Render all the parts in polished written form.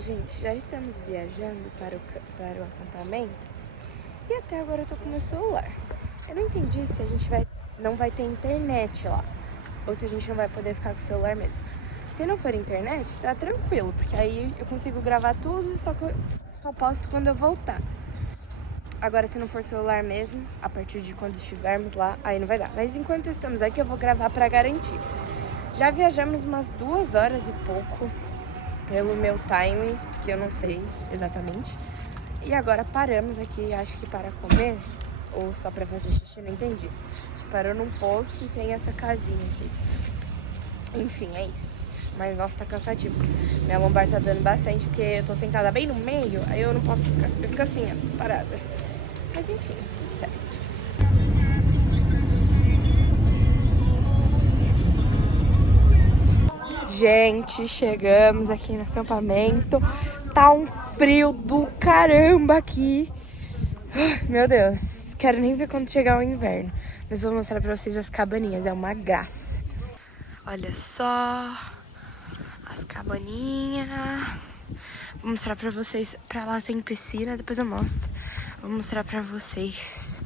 Gente, já estamos viajando para o acampamento e até agora eu tô com meu celular. Eu não entendi se a gente não vai ter internet lá ou se a gente não vai poder ficar com o celular mesmo. Se não for internet, tá tranquilo, porque aí eu consigo gravar tudo, só que eu só posto quando eu voltar. Agora, se não for celular mesmo, a partir de quando estivermos lá, aí não vai dar. Mas enquanto estamos aqui, eu vou gravar pra garantir. Já viajamos umas 2 horas e pouco pelo meu time, que eu não sei exatamente. E agora paramos aqui, acho que para comer, ou só pra fazer xixi, não entendi. A gente parou num posto e tem essa casinha aqui. Enfim, é isso. Mas, nossa, tá cansativo. Minha lombar tá dando bastante, porque eu tô sentada bem no meio, aí eu não posso ficar, eu fico assim, ó, parada. Mas enfim, tudo certo. Gente, chegamos aqui no acampamento. Tá um frio do caramba aqui. Meu Deus, quero nem ver quando chegar o inverno. Mas vou mostrar pra vocês as cabaninhas, é uma graça. Olha só as cabaninhas. Vou mostrar pra vocês. Pra lá tem piscina, depois eu mostro. Vou mostrar pra vocês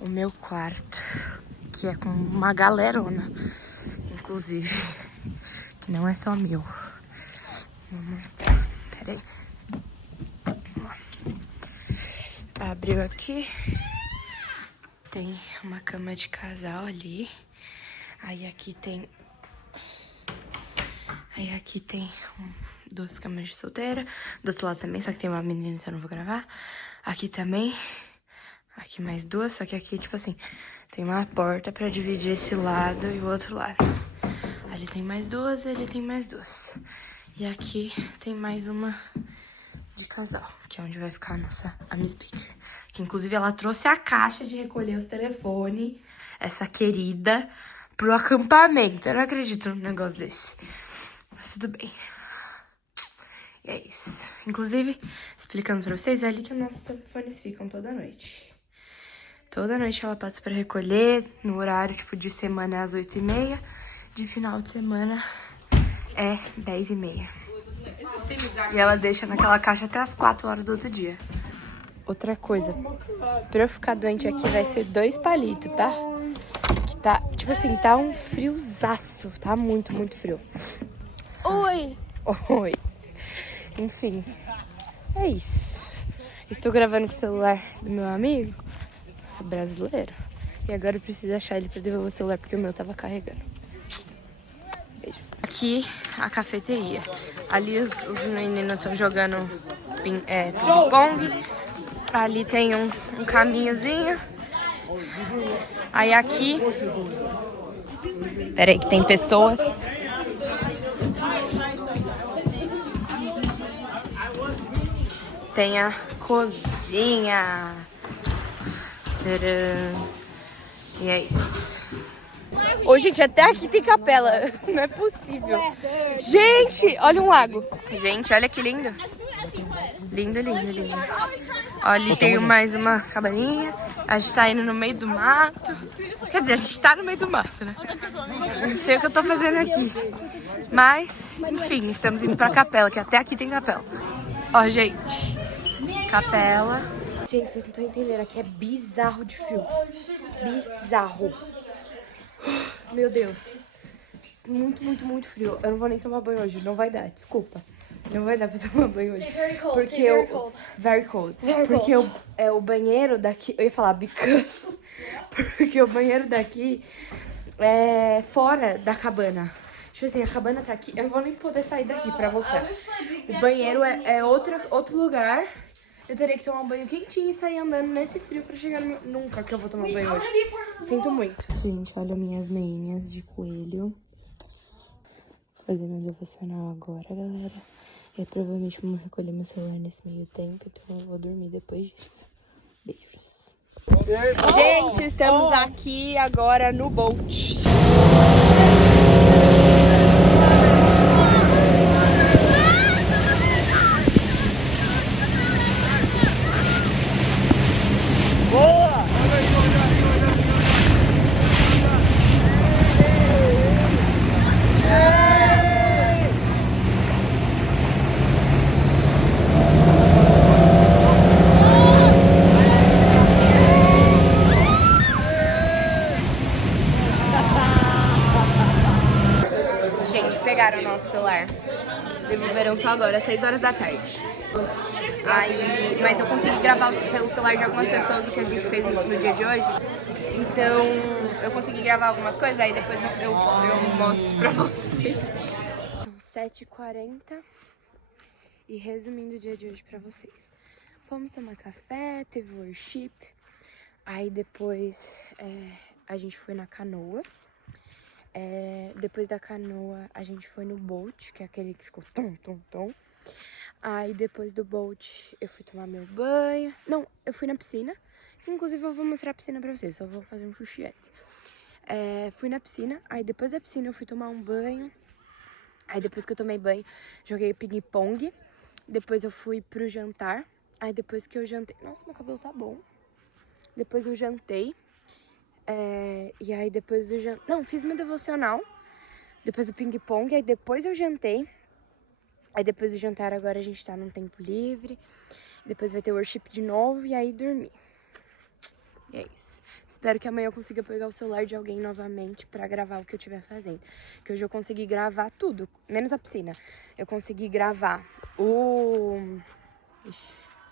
o meu quarto, que é com uma galerona, inclusive, que não é só meu. Vou mostrar, peraí. Abriu aqui, tem uma cama de casal ali. Aí aqui tem 2 camas de solteira. Do outro lado também, só que tem uma menina, então eu não vou gravar. Aqui também. Aqui mais 2, só que aqui, tipo assim, tem uma porta pra dividir esse lado e o outro lado. Ali tem mais 2, ali tem mais 2. E aqui tem mais uma de casal, que é onde vai ficar a Miss Baker. Que inclusive ela trouxe a caixa de recolher os telefones, essa querida, pro acampamento. Eu não acredito num negócio desse. Mas tudo bem. E é isso. Inclusive, explicando pra vocês, é ali que nossos telefones ficam toda noite. Toda noite ela passa pra recolher, no horário, tipo, de semana às 8h30. De final de semana é 10h30. E ela deixa naquela caixa até as 4 horas do outro dia. Outra coisa, pra eu ficar doente aqui vai ser 2 palitos, tá? Que tá, tipo assim, tá um friozaço. Tá muito, muito frio. Oi! Oi! Enfim, é isso. Estou gravando com o celular do meu amigo brasileiro. E agora eu preciso achar ele pra devolver o celular, porque o meu tava carregando. Beijos. Aqui, a cafeteria. Ali os meninos estão jogando ping-pong. Ali tem um caminhozinho. Aí aqui... Peraí que tem pessoas. Tem a cozinha. Tcharam. E é isso. Ô, gente, até aqui tem capela. Não é possível. Gente, olha um lago. Gente, olha que lindo. Lindo, lindo, lindo. Olha, ali tem mais uma cabaninha. A gente tá indo no meio do mato. Quer dizer, a gente tá no meio do mato, né? Não sei o que eu tô fazendo aqui. Mas, enfim, estamos indo pra capela, que até aqui tem capela. Ó, gente. Capela. Gente, vocês não estão entendendo. Aqui é bizarro de frio. Bizarro. Meu Deus. Muito, muito, muito frio. Eu não vou nem tomar banho hoje. Não vai dar, desculpa. Não vai dar pra tomar banho hoje. Porque eu... Very cold. Porque o banheiro daqui... Eu ia falar because. Porque o banheiro daqui é fora da cabana. Tipo assim, a cabana tá aqui. Eu não vou nem poder sair daqui pra mostrar. O banheiro é outro lugar. Eu teria que tomar um banho quentinho e sair andando nesse frio pra chegar no... Nunca que eu vou tomar banho hoje. Sinto muito. Gente, olha minhas meinhas de coelho. Fazendo um devocional agora, galera. Eu provavelmente vou recolher meu celular nesse meio tempo, então eu vou dormir depois disso. Beijos. Gente, estamos aqui agora no boat. agora, 6 horas da tarde. Aí, mas eu consegui gravar pelo celular de algumas pessoas o que a gente fez no dia de hoje. Então, eu consegui gravar algumas coisas, aí depois eu mostro pra vocês. São 7h40 e resumindo o dia de hoje pra vocês. Fomos tomar café, teve worship, aí depois a gente foi na canoa. Depois da canoa a gente foi no boat, que é aquele que ficou tom, tom, tom. Aí depois do boat eu fui tomar meu banho. Não, eu fui na piscina, que inclusive eu vou mostrar a piscina pra vocês, só vou fazer um xuxi antes. Fui na piscina, aí depois da piscina eu fui tomar um banho. Aí depois que eu tomei banho, joguei ping-pong. Depois eu fui pro jantar. Aí depois que eu jantei... Nossa, meu cabelo tá bom. Depois eu jantei. E aí depois do jantar... Não, fiz meu devocional. Depois do ping-pong. Aí depois eu jantei. Aí depois do jantar agora a gente tá num tempo livre. Depois vai ter worship de novo e aí dormir. E é isso. Espero que amanhã eu consiga pegar o celular de alguém novamente pra gravar o que eu estiver fazendo. Que hoje eu consegui gravar tudo, menos a piscina. Eu consegui gravar o... Ixi,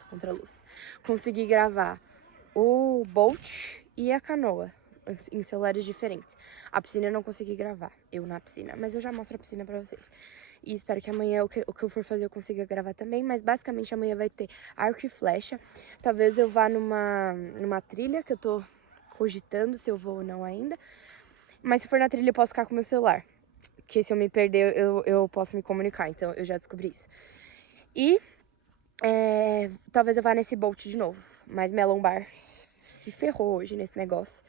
tô contra a luz. Consegui gravar o boat e a canoa em celulares diferentes. A piscina eu não consegui gravar, eu na piscina. Mas eu já mostro a piscina pra vocês. E espero que amanhã o que eu for fazer eu consiga gravar também. Mas basicamente amanhã vai ter arco e flecha. Talvez eu vá numa trilha que eu tô cogitando se eu vou ou não ainda. Mas se for na trilha eu posso ficar com meu celular. Porque se eu me perder eu posso me comunicar. Então eu já descobri isso. E talvez eu vá nesse boat de novo. Mas minha lombar se ferrou hoje nesse negócio.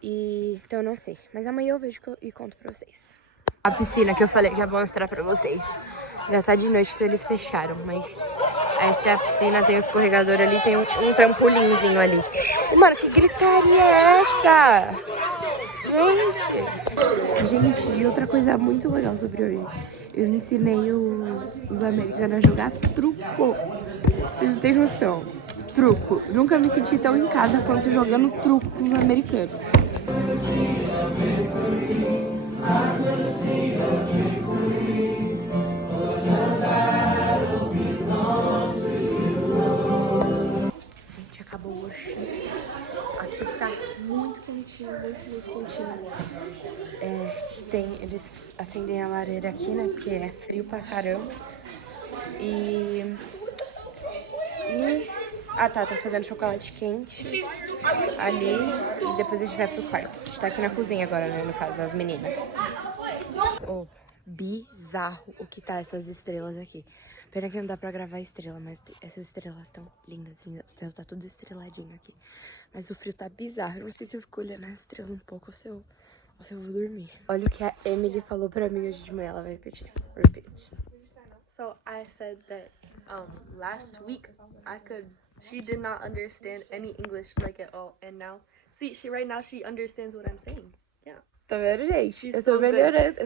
Então eu não sei. Mas amanhã eu vejo e conto pra vocês. A piscina que eu falei que ia mostrar pra vocês. Já tá de noite, então eles fecharam, mas esta é a piscina, tem um escorregador ali, tem um trampolinzinho ali. E, mano, que gritaria é essa? Gente, e outra coisa muito legal sobre hoje. Eu ensinei os americanos a jogar truco. Vocês não têm noção. Truco. Nunca me senti tão em casa quanto jogando truco com os americanos. Gente, acabou o worship. Aqui tá muito quentinho, muito quentinho. Eles acendem a lareira aqui, né? Porque é frio pra caramba. Tá fazendo chocolate quente ali. E depois a gente vai pro quarto. A gente tá aqui na cozinha agora, né? No caso, as meninas. Bizarro o que tá essas estrelas aqui. Pena que não dá pra gravar estrela, mas essas estrelas estão lindas. Tá tudo estreladinho aqui. Mas o frio tá bizarro. Eu não sei se eu fico olhando as estrelas um pouco ou se eu vou dormir. Olha o que a Emily falou pra mim hoje de manhã. Ela vai repetir. Repeat. So I said that last week she did not understand any English like at all, and now right now she understands what I'm saying. Yeah. Tá vendo, gente? She's Eu tô so melhorando,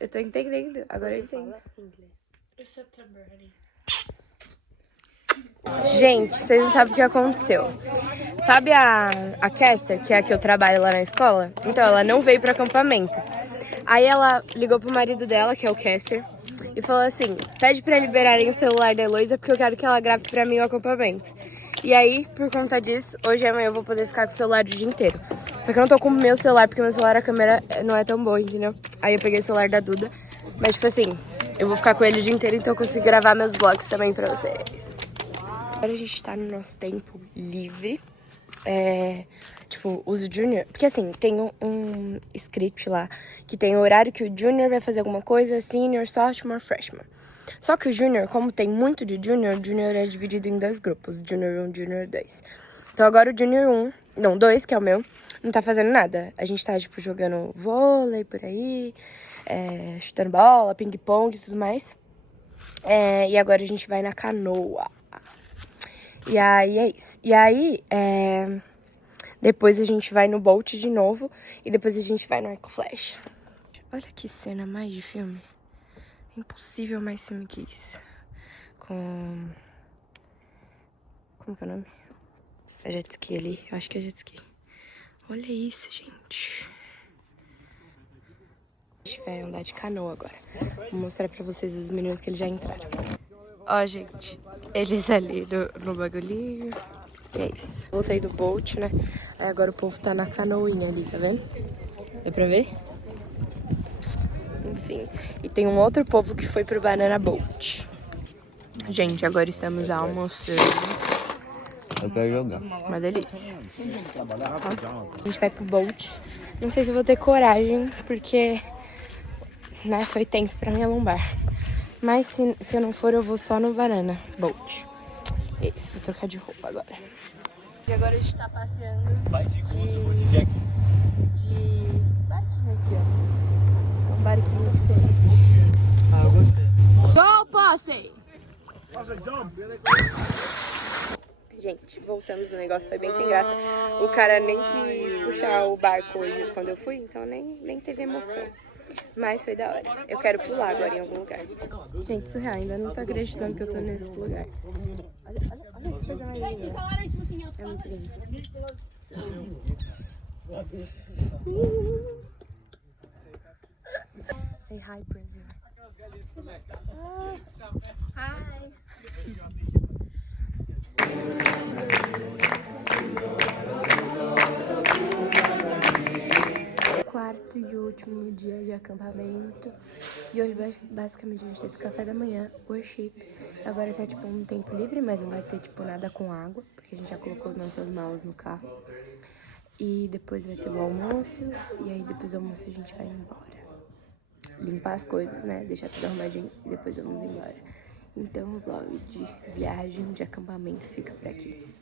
eu tô entendendo. Agora eu entendo. Fala inglês. It's September, honey. Gente, vocês não sabem o que aconteceu. Sabe a Caster, que é a que eu trabalho lá na escola? Então, ela não veio pro acampamento. Aí ela ligou pro marido dela, que é o Caster, e falou assim, pede pra liberarem o celular da Heloísa, porque eu quero que ela grave pra mim o acampamento. E aí, por conta disso, hoje e amanhã eu vou poder ficar com o celular o dia inteiro. Só que eu não tô com o meu celular, porque meu celular, a câmera não é tão boa, entendeu? Aí eu peguei o celular da Duda. Mas, tipo assim, eu vou ficar com ele o dia inteiro, então eu consigo gravar meus vlogs também pra vocês. Agora a gente tá no nosso tempo livre. Tipo, os Junior... Porque assim, tem um script lá que tem o horário que o Junior vai fazer alguma coisa, Senior, Sophomore, Freshman. Só que o Junior, como tem muito de Junior, o Junior é dividido em 2 grupos, Junior 1 e Junior 2. Então agora o Junior 2, que é o meu, não tá fazendo nada. A gente tá, tipo, jogando vôlei por aí, chutando bola, ping-pong e tudo mais. E agora a gente vai na canoa. E aí é isso. E aí, depois a gente vai no boat de novo. E depois a gente vai no arco flash. Olha que cena mais de filme. Impossível mais filme que isso. Com... Como que é o nome? A jet ski ali. Eu acho que é jet ski. Olha isso, gente. A gente vai andar de canoa agora. Vou mostrar pra vocês os meninos que eles já entraram. Ó, gente, eles ali no bagulhinho. E é isso. Voltei do boat, né? Aí agora o povo tá na canoinha ali, tá vendo? Deu pra ver? Enfim. E tem um outro povo que foi pro Banana Boat. Gente, agora estamos almoçando. Eu quero jogar. Uma delícia. Ó, a gente vai pro boat. Não sei se eu vou ter coragem, porque, né, foi tenso pra minha lombar. Mas se eu não for, eu vou só no Banana Boat. É isso, vou trocar de roupa agora. E agora a gente tá passeando de barquinho aqui, ó. É um barquinho diferente. Ah, eu gostei. Go, Posse! Gente, voltamos no negócio, foi bem sem graça. O cara nem quis puxar o barco hoje quando eu fui, então nem teve emoção. Mas foi da hora. Eu quero pular agora em algum lugar. Gente, surreal, ainda não tô acreditando que eu tô nesse lugar. Olha que coisa mais linda. É muito lindo. Say hi, Brazil. Hi. Quarto e último dia de acampamento. E hoje basicamente a gente teve café da manhã, worship. Agora tá tipo um tempo livre, mas não vai ter tipo nada com água, porque a gente já colocou as nossas malas no carro. E depois vai ter o almoço, e aí depois do almoço a gente vai embora. Limpar as coisas, né? Deixar tudo arrumadinho e depois vamos embora. Então o vlog de viagem, de acampamento fica por aqui.